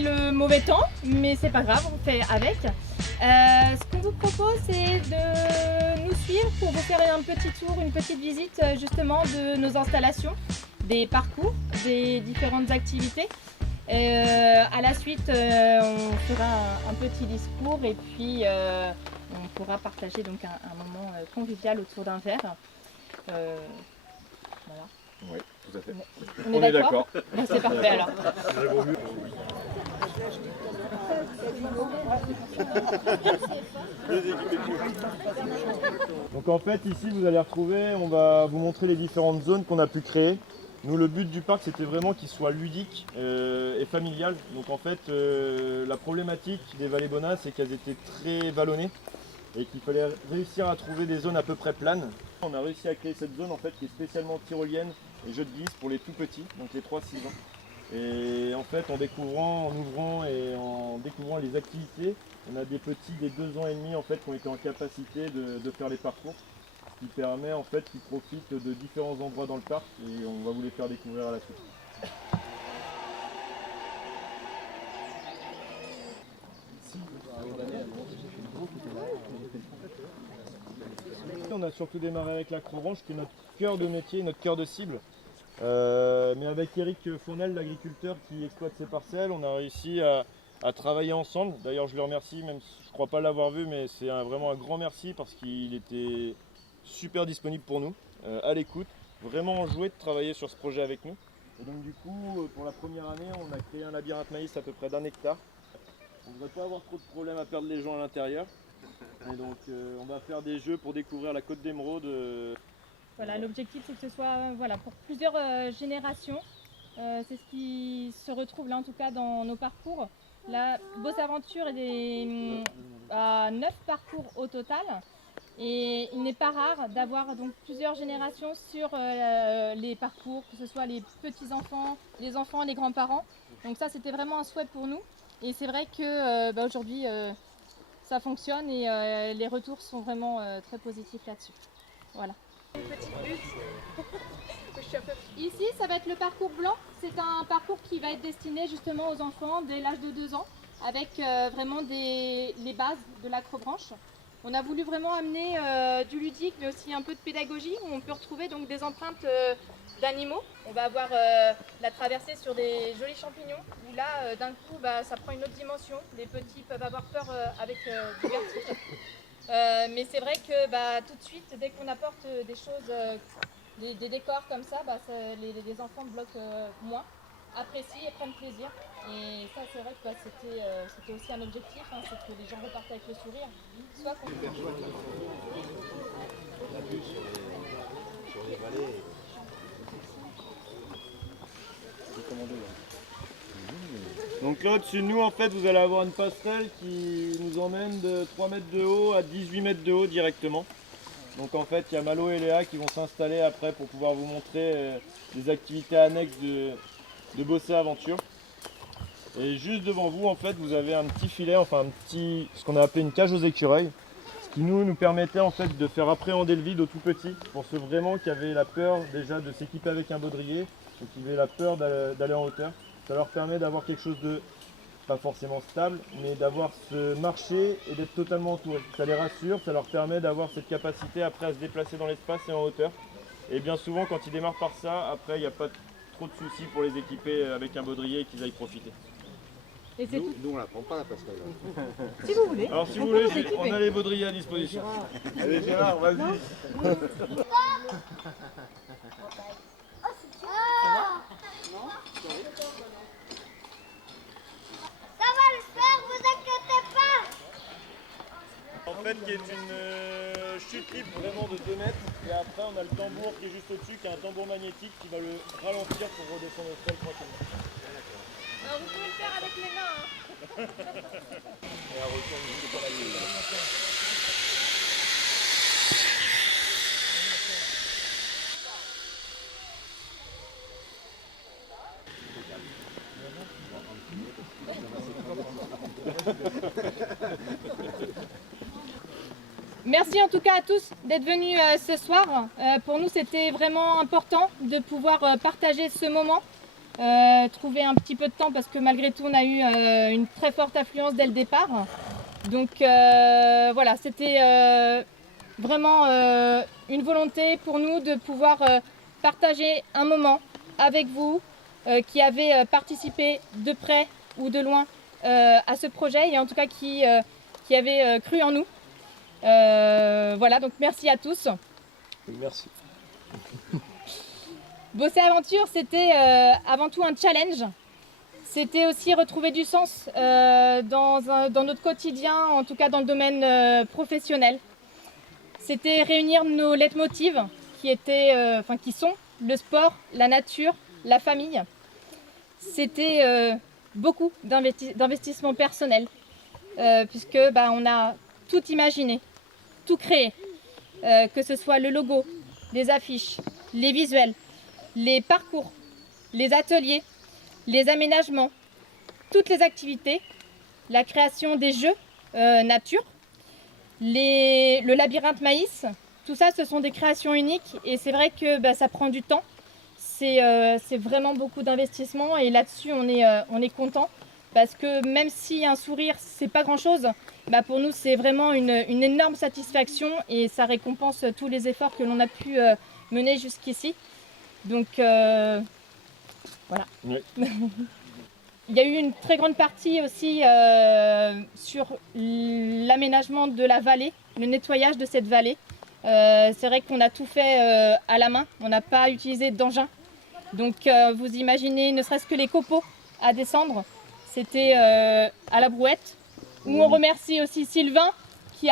le mauvais temps, mais c'est pas grave, on fait avec. Ce qu'on vous propose, c'est de nous suivre pour vous faire un petit tour, une petite visite justement de nos installations, des parcours, des différentes activités. À la suite, on fera un petit discours et puis on pourra partager donc un moment convivial autour d'un verre. Voilà. Oui, tout à fait. On est d'accord. Bon, c'est parfait alors. Donc en fait ici vous allez retrouver, on va vous montrer les différentes zones qu'on a pu créer. Nous le but du parc c'était vraiment qu'il soit ludique et familial. Donc en fait la problématique des vallées Bona c'est qu'elles étaient très vallonnées et qu'il fallait réussir à trouver des zones à peu près planes. On a réussi à créer cette zone en fait qui est spécialement tyrolienne et jeux de glisse pour les tout petits, donc les 3-6 ans. Et en fait en découvrant, en ouvrant et en découvrant les activités, on a des petits des 2 ans et demi en fait qui ont été en capacité de faire les parcours, ce qui permet en fait qu'ils profitent de différents endroits dans le parc et on va vous les faire découvrir à la suite. On a surtout démarré avec l'acrobranche qui est notre cœur de métier, notre cœur de cible. Mais avec Eric Fournel, l'agriculteur qui exploite ces parcelles, on a réussi à travailler ensemble. D'ailleurs je le remercie, même si je ne crois pas l'avoir vu, mais c'est vraiment un grand merci parce qu'il était super disponible pour nous, à l'écoute, vraiment enjoué de travailler sur ce projet avec nous. Et donc du coup, pour la première année, on a créé un labyrinthe maïs à peu près d'1 hectare. On ne devrait pas avoir trop de problèmes à perdre les gens à l'intérieur. Et donc on va faire des jeux pour découvrir la côte d'Émeraude. Voilà, l'objectif c'est que ce soit pour plusieurs générations. C'est ce qui se retrouve là en tout cas dans nos parcours. La Bosse Aventure est à 9 parcours au total. Et il n'est pas rare d'avoir donc plusieurs générations sur les parcours, que ce soit les petits-enfants, les enfants, les grands-parents. Donc ça c'était vraiment un souhait pour nous. Et c'est vrai que aujourd'hui ça fonctionne et les retours sont vraiment très positifs là-dessus. Voilà. Une petite butte. Ici, ça va être le parcours blanc. C'est un parcours qui va être destiné justement aux enfants dès l'âge de 2 ans, avec vraiment les bases de l'acrobranche. On a voulu vraiment amener du ludique, mais aussi un peu de pédagogie, où on peut retrouver donc des empreintes d'animaux. On va avoir la traversée sur des jolis champignons, où là, d'un coup, ça prend une autre dimension. Les petits peuvent avoir peur avec du vertige. Mais c'est vrai que tout de suite, dès qu'on apporte des choses, des décors comme ça, les enfants bloquent moins, apprécient et prennent plaisir. Et ça, c'est vrai que c'était aussi un objectif, c'est que les gens repartent avec le sourire. Soit qu'on... Donc là au-dessus de nous en fait vous allez avoir une passerelle qui nous emmène de 3 mètres de haut à 18 mètres de haut directement. Donc en fait il y a Malo et Léa qui vont s'installer après pour pouvoir vous montrer les activités annexes de Bosse Aventure. Et juste devant vous en fait vous avez un petit filet, ce qu'on a appelé une cage aux écureuils. Ce qui nous permettait en fait de faire appréhender le vide aux tout petits, pour ceux vraiment qui avaient la peur déjà de s'équiper avec un baudrier, et qui avaient la peur d'aller en hauteur. Ça leur permet d'avoir quelque chose de, pas forcément stable, mais d'avoir ce marché et d'être totalement entouré. Ça les rassure, ça leur permet d'avoir cette capacité après à se déplacer dans l'espace et en hauteur. Et bien souvent quand ils démarrent par ça, après il n'y a pas trop de soucis pour les équiper avec un baudrier et qu'ils aillent profiter. Et nous on la prend pas la passerelle. Si vous voulez. Alors si vous voulez, on a les baudriers à disposition. Allez Gérard, vas-y. En fait, qui est une chute libre vraiment de 2 mètres. Et après, on a le tambour qui est juste au-dessus, qui est un tambour magnétique qui va le ralentir pour redescendre au sol tranquillement. Alors, vous pouvez le faire avec les mains. Et on retourne juste par la ligne. Merci en tout cas à tous d'être venus ce soir. Pour nous, c'était vraiment important de pouvoir partager ce moment. trouvé un petit peu de temps parce que malgré tout on a eu une très forte affluence dès le départ. Donc voilà, c'était vraiment une volonté pour nous de pouvoir partager un moment avec vous qui avez participé de près ou de loin à ce projet et en tout cas qui avez cru en nous. Voilà, donc merci à tous. Merci. Bosser Aventure, c'était avant tout un challenge. C'était aussi retrouver du sens dans notre quotidien, en tout cas dans le domaine professionnel. C'était réunir nos leitmotivs qui sont le sport, la nature, la famille. C'était beaucoup d'investissement personnel puisque on a tout imaginé, tout créé, que ce soit le logo, les affiches, les visuels, les parcours, les ateliers, les aménagements, toutes les activités, la création des jeux nature, le labyrinthe maïs, tout ça ce sont des créations uniques et c'est vrai que ça prend du temps, c'est vraiment beaucoup d'investissement et là-dessus on est content parce que même si un sourire c'est pas grand chose, pour nous c'est vraiment une énorme satisfaction et ça récompense tous les efforts que l'on a pu mener jusqu'ici. Donc voilà. Oui. Il y a eu une très grande partie aussi sur l'aménagement de la vallée, le nettoyage de cette vallée. C'est vrai qu'on a tout fait à la main, on n'a pas utilisé d'engin. Donc vous imaginez ne serait-ce que les copeaux à descendre, c'était à la brouette. Où on remercie aussi Sylvain qui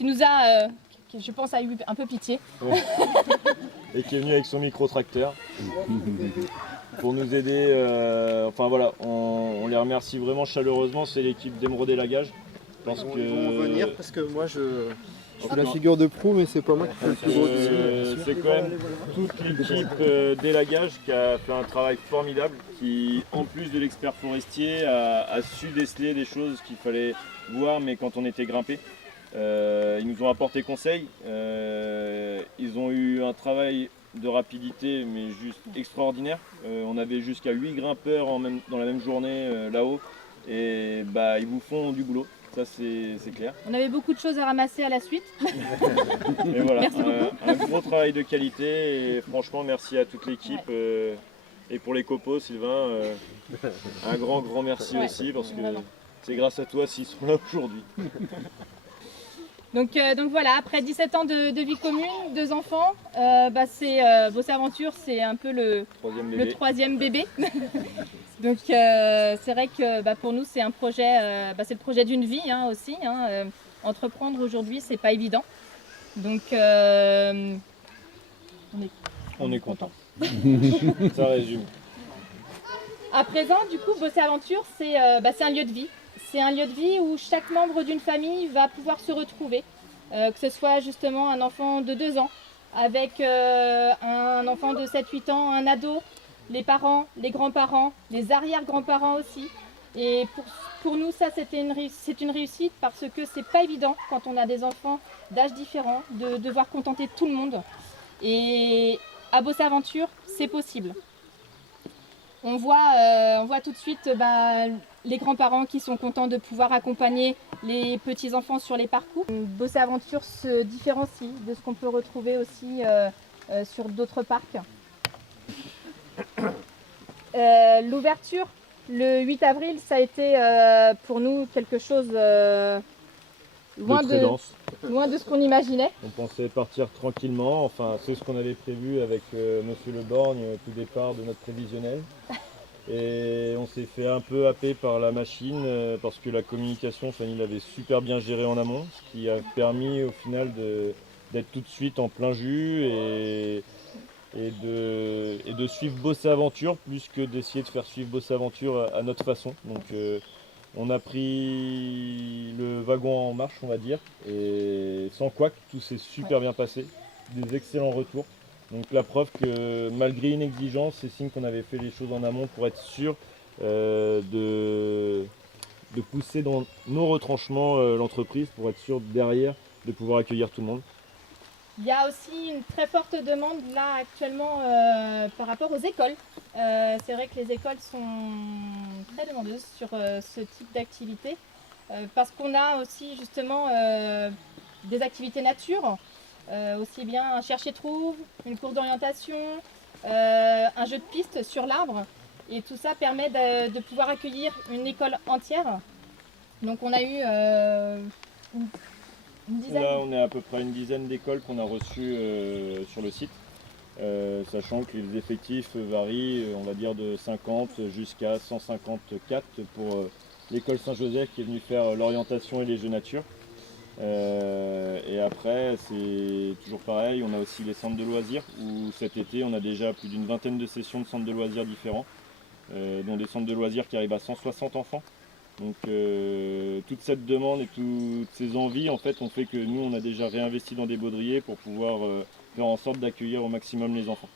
nous a, je pense, a eu un peu pitié. Ouais. Et qui est venu avec son micro-tracteur pour nous aider. Enfin voilà, on les remercie vraiment chaleureusement. C'est l'équipe d'Émeraude et Lagage. Ils vont venir parce que moi je suis la figure de proue, mais c'est pas moi qui fais le plus gros dessus. C'est quand même toute l'équipe d'élagage qui a fait un travail formidable, qui en plus de l'expert forestier a su déceler des choses qu'il fallait voir mais quand on était grimpé. Ils nous ont apporté conseil, ils ont eu un travail de rapidité mais juste extraordinaire. On avait jusqu'à 8 grimpeurs dans la même journée là-haut et ils vous font du boulot. Ça c'est clair. On avait beaucoup de choses à ramasser à la suite. Et voilà, un gros travail de qualité et franchement merci à toute l'équipe. Ouais. Et pour les copeaux, Sylvain, un grand merci aussi parce que c'est grâce à toi s'ils sont là aujourd'hui. Donc voilà, après 17 ans de vie commune, 2 enfants, Bosser Aventure, c'est un peu le troisième bébé. Donc c'est vrai que pour nous c'est un projet, c'est le projet d'une vie aussi. Entreprendre aujourd'hui c'est pas évident. Donc on est content. Ça résume. À présent du coup Bosser Aventure c'est un lieu de vie. C'est un lieu de vie où chaque membre d'une famille va pouvoir se retrouver, que ce soit justement un enfant de 2 ans, avec un enfant de 7-8 ans, un ado, les parents, les grands-parents, les arrière-grands-parents aussi. Et pour nous, ça c'est une réussite parce que c'est pas évident quand on a des enfants d'âge différents de devoir contenter tout le monde. Et à Bosser Aventure, c'est possible. On voit tout de suite les grands-parents qui sont contents de pouvoir accompagner les petits-enfants sur les parcours. Bosser Aventure se différencie de ce qu'on peut retrouver aussi sur d'autres parcs. L'ouverture, le 8 avril, ça a été pour nous quelque chose loin de ce qu'on imaginait. On pensait partir tranquillement, enfin c'est ce qu'on avait prévu avec Monsieur Le Borgne au tout départ de notre prévisionnel. Et on s'est fait un peu happer par la machine parce que la communication, Fanny l'avait super bien gérée en amont, ce qui a permis au final d'être tout de suite en plein jus et de suivre Bosser Aventure plus que d'essayer de faire suivre Bosser Aventure à notre façon. Donc on a pris le wagon en marche, on va dire, et sans couac, tout s'est super bien passé, des excellents retours. Donc la preuve que malgré une exigence, c'est signe qu'on avait fait les choses en amont pour être sûr de pousser dans nos retranchements l'entreprise, pour être sûr derrière de pouvoir accueillir tout le monde. Il y a aussi une très forte demande là actuellement par rapport aux écoles. C'est vrai que les écoles sont très demandeuses sur ce type d'activité parce qu'on a aussi justement des activités nature, aussi bien un cherche-et-trouve, une course d'orientation, un jeu de piste sur l'arbre. Et tout ça permet de pouvoir accueillir une école entière. Donc on a eu une dizaine. Là, on est à peu près une dizaine d'écoles qu'on a reçues sur le site. Sachant que les effectifs varient, on va dire de 50 jusqu'à 154 pour l'école Saint-Joseph qui est venue faire l'orientation et les jeux nature. Et après, c'est toujours pareil, on a aussi les centres de loisirs où cet été on a déjà plus d'une vingtaine de sessions de centres de loisirs différents, dont des centres de loisirs qui arrivent à 160 enfants. Donc toute cette demande et toutes ces envies en fait ont fait que nous on a déjà réinvesti dans des baudriers pour pouvoir faire en sorte d'accueillir au maximum les enfants.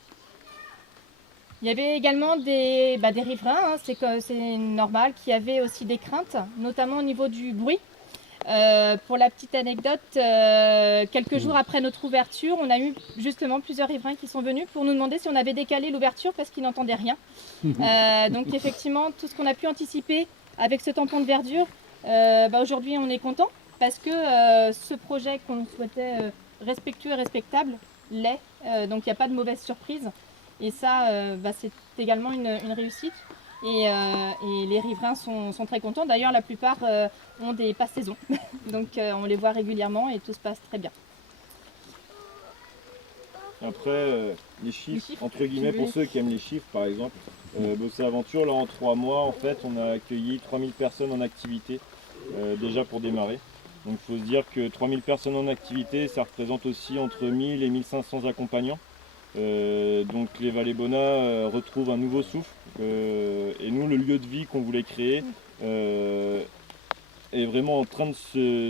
Il y avait également des riverains, c'est normal, qui avaient aussi des craintes, notamment au niveau du bruit. Pour la petite anecdote, quelques jours après notre ouverture, on a eu justement plusieurs riverains qui sont venus pour nous demander si on avait décalé l'ouverture parce qu'ils n'entendaient rien. Donc effectivement, tout ce qu'on a pu anticiper avec ce tampon de verdure, aujourd'hui on est content parce que ce projet qu'on souhaitait respectueux et respectable l'est, donc il n'y a pas de mauvaise surprise et ça c'est également une réussite et les riverains sont très contents. D'ailleurs la plupart ont des passe-saisons, donc on les voit régulièrement et tout se passe très bien. Après, les chiffres, entre guillemets, pour ceux qui aiment les chiffres, par exemple, Bosser Aventure, là en 3 mois, en fait, on a accueilli 3000 personnes en activité, déjà pour démarrer. Donc il faut se dire que 3000 personnes en activité, ça représente aussi entre 1000 et 1500 accompagnants. Donc les Valais-Bonat retrouvent un nouveau souffle. Et nous, le lieu de vie qu'on voulait créer est vraiment en train de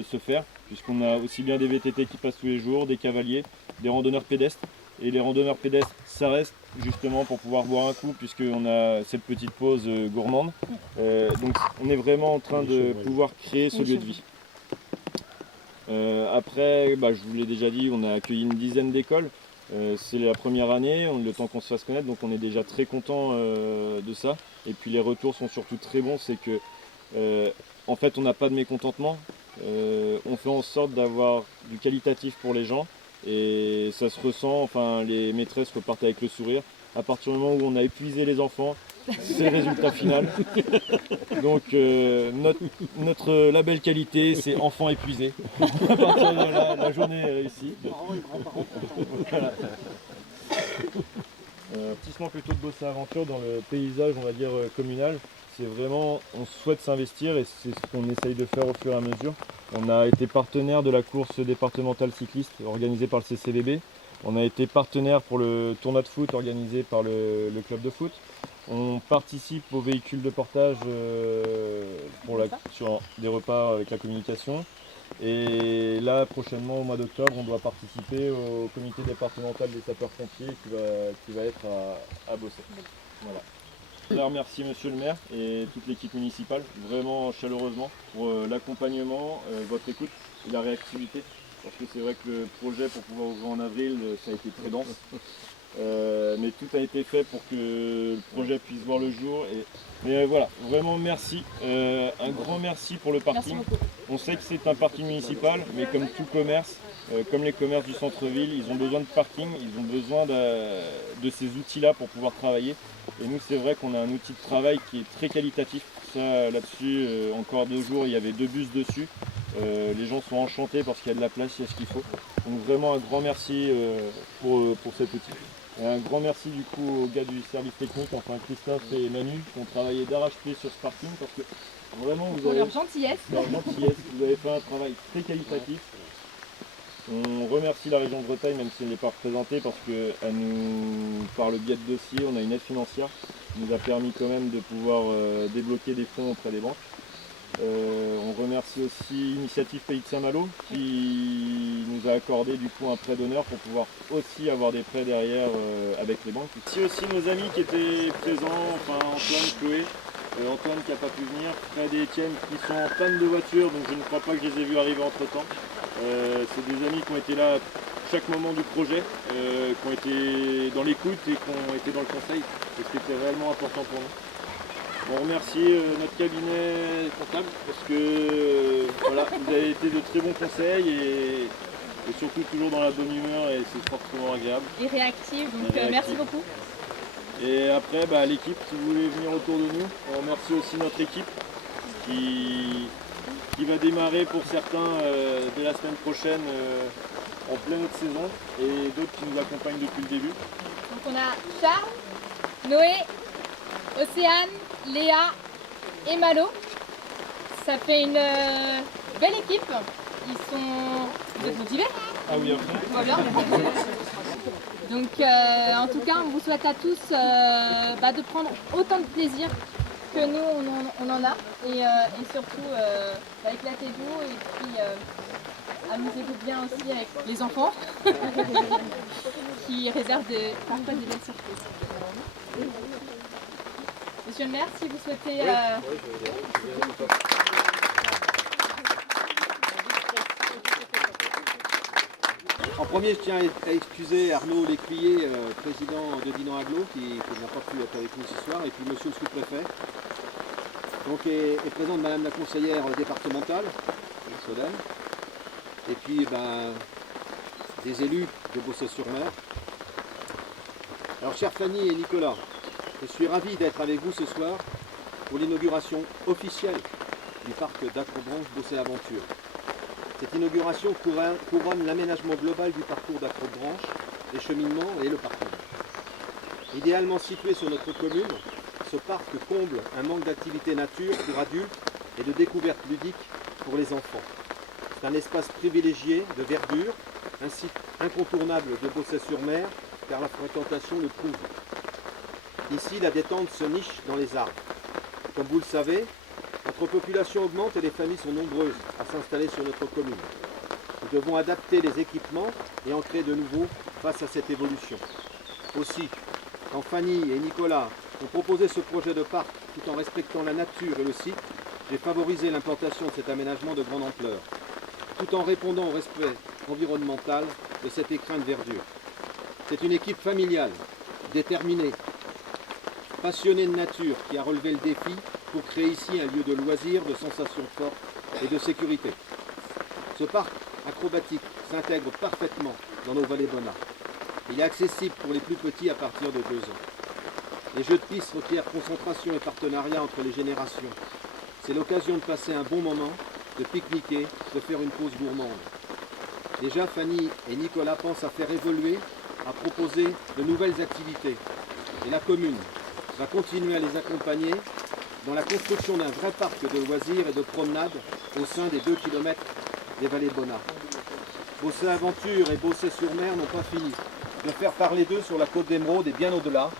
se faire, puisqu'on a aussi bien des VTT qui passent tous les jours, des cavaliers, des randonneurs pédestres. Et les randonneurs pédestres, ça reste justement pour pouvoir boire un coup, puisqu'on a cette petite pause gourmande. Donc on est vraiment en train de pouvoir créer ce lieu de vie. Après, je vous l'ai déjà dit, on a accueilli une dizaine d'écoles. C'est la première année, le temps qu'on se fasse connaître, donc on est déjà très content de ça. Et puis les retours sont surtout très bons, c'est que en fait on n'a pas de mécontentement. On fait en sorte d'avoir du qualitatif pour les gens. Et ça se ressent, enfin les maîtresses repartent avec le sourire. À partir du moment où on a épuisé les enfants, c'est le résultat final. Donc notre label qualité, c'est enfants épuisés. À partir de là, la journée est réussie. Voilà. Petit plutôt de Bosser Aventure dans le paysage, on va dire, communal. C'est vraiment, on souhaite s'investir et c'est ce qu'on essaye de faire au fur et à mesure. On a été partenaire de la course départementale cycliste organisée par le CCVB. On a été partenaire pour le tournoi de foot organisé par le club de foot. On participe aux véhicules de portage sur des repas avec la communication. Et là, prochainement, au mois d'octobre, on doit participer au comité départemental des sapeurs-pompiers qui va être à Bosser. Voilà. Je voudrais remercier monsieur le maire et toute l'équipe municipale, vraiment chaleureusement, pour l'accompagnement, votre écoute et la réactivité. Parce que c'est vrai que le projet pour pouvoir ouvrir en avril, ça a été très dense. Mais tout a été fait pour que le projet puisse voir le jour. Mais voilà, vraiment merci. Un grand merci pour le parking. On sait que c'est un parking municipal, mais comme tout commerce, comme les commerces du centre-ville, ils ont besoin de parking, ils ont besoin de ces outils-là pour pouvoir travailler. Et nous, c'est vrai qu'on a un outil de travail qui est très qualitatif. Ça, là-dessus, encore 2 jours, il y avait 2 bus dessus. Les gens sont enchantés parce qu'il y a de la place, il y a ce qu'il faut. Donc vraiment un grand merci pour cet outil. Et un grand merci du coup aux gars du service technique, enfin Christophe et Manu, qui ont travaillé d'arrache-pied sur ce parking parce que vraiment vous avez, leur gentillesse. Vous avez fait un travail très qualitatif. On remercie la région de Bretagne, même si elle n'est pas représentée, parce que par le biais de dossier, on a une aide financière qui nous a permis quand même de pouvoir débloquer des fonds auprès des banques. On remercie aussi Initiative Pays de Saint-Malo qui nous a accordé du coup un prêt d'honneur pour pouvoir aussi avoir des prêts derrière avec les banques. Merci aussi nos amis qui étaient présents, enfin Antoine, Chloé, Antoine qui n'a pas pu venir, Fred et Étienne qui sont en panne de voiture, donc je ne crois pas que je les ai vus arriver entre temps. C'est des amis qui ont été là chaque moment du projet, qui ont été dans l'écoute et qui ont été dans le conseil, ce qui était réellement important pour nous. On remercie notre cabinet comptable parce que voilà, vous avez été de très bons conseils et surtout toujours dans la bonne humeur et c'est fortement agréable. Et réactive, donc merci beaucoup. Et après, l'équipe, si vous voulez venir autour de nous, on remercie aussi notre équipe qui va démarrer pour certains dès la semaine prochaine en pleine autre saison et d'autres qui nous accompagnent depuis le début. Donc on a Charles, Noé, Océane, Léa et Malo. Ça fait une belle équipe. Vous êtes motivés? Ah oui, après. Tout va bien. Donc en tout cas, on vous souhaite à tous de prendre autant de plaisir que nous on en a et surtout éclatez-vous et puis amusez-vous bien aussi avec les enfants qui réservent parfois des belles surprises. Monsieur le maire, si vous souhaitez... En premier, je tiens à excuser Arnaud Lécuyer, président de Dinan Agglo, qui n'a pas pu être avec nous ce soir, et puis monsieur le sous-préfet. Donc est présente madame la conseillère départementale, Sodène, et puis des élus de Beaussais-sur-Mer. Alors chère Fanny et Nicolas, je suis ravi d'être avec vous ce soir pour l'inauguration officielle du parc d'Acrobranche Beaussais Aventure. Cette inauguration couronne l'aménagement global du parcours d'Acrobranche, les cheminements et le parcours. Idéalement situé sur notre commune, ce parc comble un manque d'activité nature pour adultes et de découvertes ludiques pour les enfants. C'est un espace privilégié de verdure, un site incontournable de Beaussais-sur-Mer car la fréquentation le prouve. Ici, la détente se niche dans les arbres. Comme vous le savez, notre population augmente et les familles sont nombreuses à s'installer sur notre commune. Nous devons adapter les équipements et en créer de nouveaux face à cette évolution. Aussi, quand Fanny et Nicolas ont proposé ce projet de parc tout en respectant la nature et le site, j'ai favorisé l'implantation de cet aménagement de grande ampleur, tout en répondant au respect environnemental de cet écrin de verdure. C'est une équipe familiale, déterminée, passionnée de nature qui a relevé le défi pour créer ici un lieu de loisirs, de sensations fortes et de sécurité. Ce parc acrobatique s'intègre parfaitement dans nos vallées Bona. Il est accessible pour les plus petits à partir de 2 ans. Les jeux de piste requièrent concentration et partenariat entre les générations. C'est l'occasion de passer un bon moment, de pique-niquer, de faire une pause gourmande. Déjà, Fanny et Nicolas pensent à faire évoluer, à proposer de nouvelles activités. Et la commune va continuer à les accompagner dans la construction d'un vrai parc de loisirs et de promenades au sein des 2 km des vallées Bona. Beaussais Aventure et Beaussais-sur-Mer n'ont pas fini de faire parler d'eux sur la côte d'Émeraude et bien au-delà.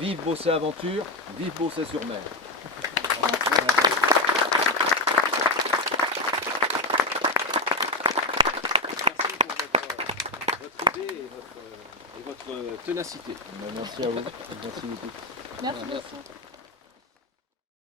Vive Beaussais Aventure, vive Beaussais-sur-Mer. Merci pour votre idée et votre ténacité. Merci à vous. Merci beaucoup. Merci beaucoup.